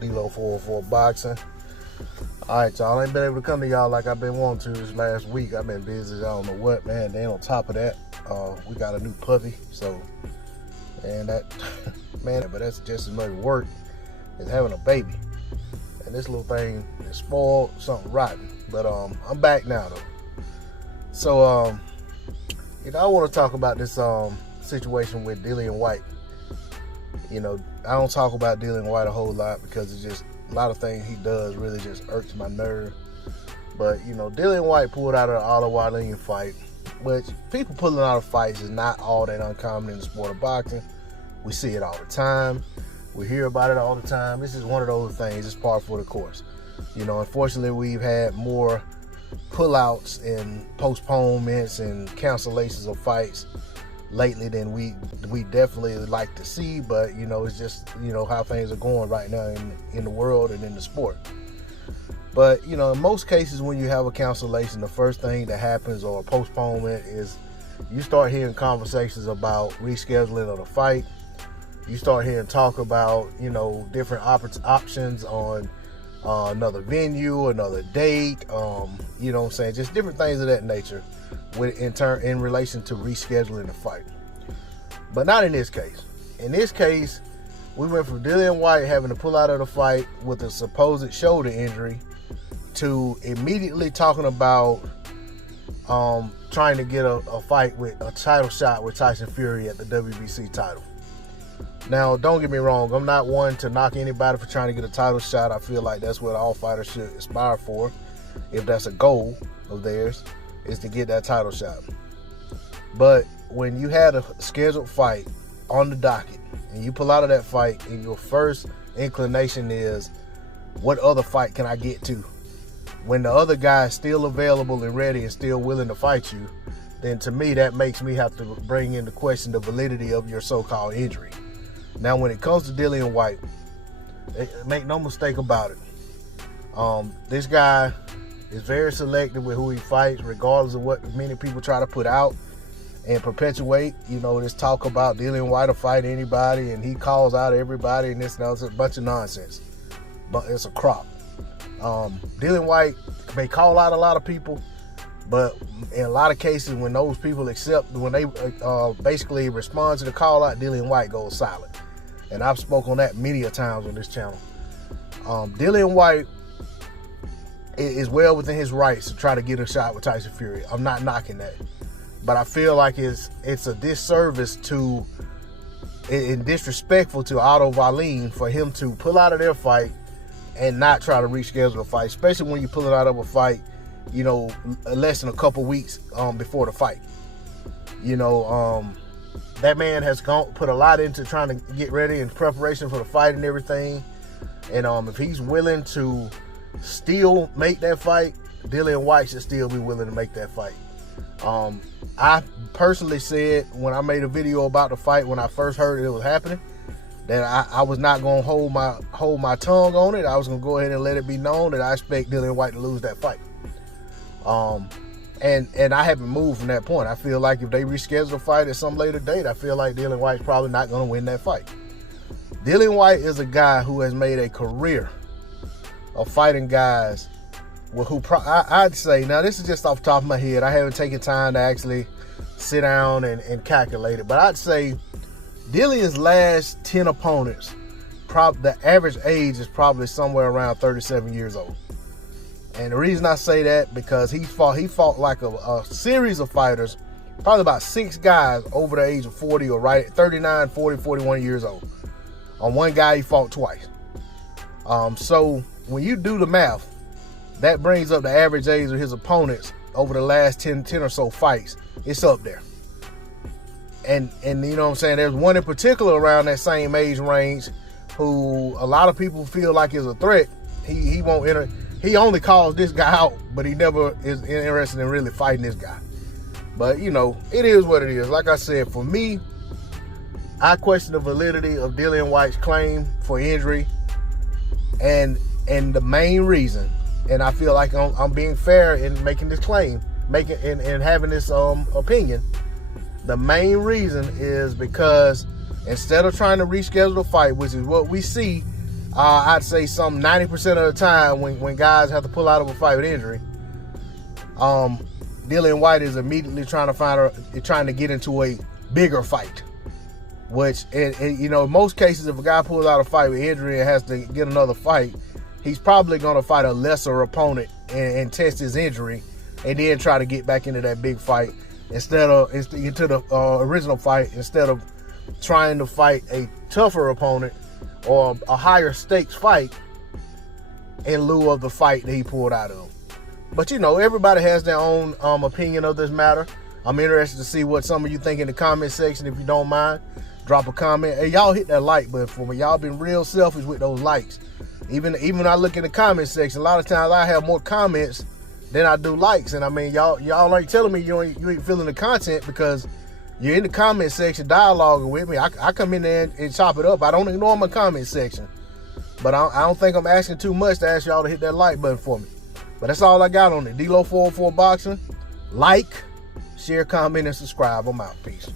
D-Lo 404 Boxing. Alright, y'all. I ain't been able to come to y'all like I've been wanting to this last week. I've been busy, I don't know what, man. Then on top of that, we got a new puppy. So, man, man, but that's just as much work as having a baby. And this little thing is spoiled, something rotten. But I'm back now though. So I want to talk about this situation with Dillian Whyte. I don't talk about Dillian Whyte a whole lot because it's just a lot of things he does really just irks my nerve. But Dillian Whyte pulled out of the Otto Wallin fight, which people pulling out of fights is not all that uncommon in the sport of boxing. We see it all the time. We hear about it all the time. This is one of those things. It's par for the course. Unfortunately, we've had more pullouts and postponements and cancellations of fights lately than we definitely like to see. But it's just how things are going right now in the world and in the sport. But in most cases, when you have a cancellation, the first thing that happens or a postponement is you start hearing conversations about rescheduling of the fight. You start hearing talk about different options on another venue, another date, just different things of that nature in relation to rescheduling the fight. But not in this case. In this case, we went from Dillian Whyte having to pull out of the fight with a supposed shoulder injury to immediately talking about trying to get a fight with a title shot with Tyson Fury at the WBC title. Now, don't get me wrong, I'm not one to knock anybody for trying to get a title shot. I feel like that's what all fighters should aspire for, if that's a goal of theirs, is to get that title shot. But when you had a scheduled fight on the docket, and you pull out of that fight, and your first inclination is, what other fight can I get to? When the other guy is still available and ready and still willing to fight you, then to me, that makes me have to bring into question the validity of your so-called injury. Now, when it comes to Dillian Whyte, make no mistake about it. This guy is very selective with who he fights, regardless of what many people try to put out and perpetuate. This talk about Dillian Whyte will fight anybody, and he calls out everybody, and this and that. It's a bunch of nonsense. But it's a crop. Dillian Whyte may call out a lot of people, but in a lot of cases, when those people when they basically respond to the call out, Dillian Whyte goes silent. And I've spoken on that many a times on this channel. Dillian Whyte is well within his rights to try to get a shot with Tyson Fury. I'm not knocking that. But I feel like it's a disservice and disrespectful to Otto Wallin for him to pull out of their fight and not try to reschedule the fight, especially when you're pulling out of a fight, less than a couple weeks before the fight. That man has put a lot into trying to get ready in preparation for the fight and everything. And if he's willing to still make that fight, Dillian Whyte should still be willing to make that fight. I personally said when I made a video about the fight, when I first heard it was happening, that I was not going to hold my tongue on it. I was going to go ahead and let it be known that I expect Dillian Whyte to lose that fight. And I haven't moved from that point. I feel like if they reschedule the fight at some later date, I feel like Dillian Whyte's probably not going to win that fight. Dillian Whyte is a guy who has made a career of fighting guys I'd say, now this is just off the top of my head. I haven't taken time to actually sit down and calculate it. But I'd say Dillian's last 10 opponents, the average age is probably somewhere around 37 years old. And the reason I say that, because he fought like a series of fighters, probably about 6 guys over the age of 40 or right at 39, 40, 41 years old. On one guy, he fought twice. So when you do the math, that brings up the average age of his opponents over the last 10 or so fights. It's up there. And you know what I'm saying? There's one in particular around that same age range who a lot of people feel like is a threat. He won't enter. He only calls this guy out, but he never is interested in really fighting this guy. But, it is what it is. Like I said, for me, I question the validity of Dillian Whyte's claim for injury. And the main reason, and I feel like I'm being fair in making this claim, and having this opinion, the main reason is because instead of trying to reschedule the fight, which is what we see I'd say some 90% of the time when guys have to pull out of a fight with injury, Dillian Whyte is immediately trying to get into a bigger fight. Which, you know, in most cases, if a guy pulls out a fight with injury and has to get another fight, he's probably going to fight a lesser opponent and test his injury, and then try to get back into that big fight into the original fight, instead of trying to fight a tougher opponent or a higher stakes fight in lieu of the fight that he pulled out of. But you know, everybody has their own opinion of this matter. I'm interested to see what some of you think in the comment section. If you don't mind, drop a comment. Hey, y'all hit that like button for me. Y'all been real selfish with those likes. Even when I look in the comment section, a lot of times I have more comments than I do likes. And I mean, y'all ain't telling me you ain't feeling the content because you're in the comment section dialoguing with me. I come in there and chop it up. I don't ignore my comment section. But I don't think I'm asking too much to ask y'all to hit that like button for me. But that's all I got on it. D-Lo 404 Boxing. Like, share, comment, and subscribe. I'm out. Peace.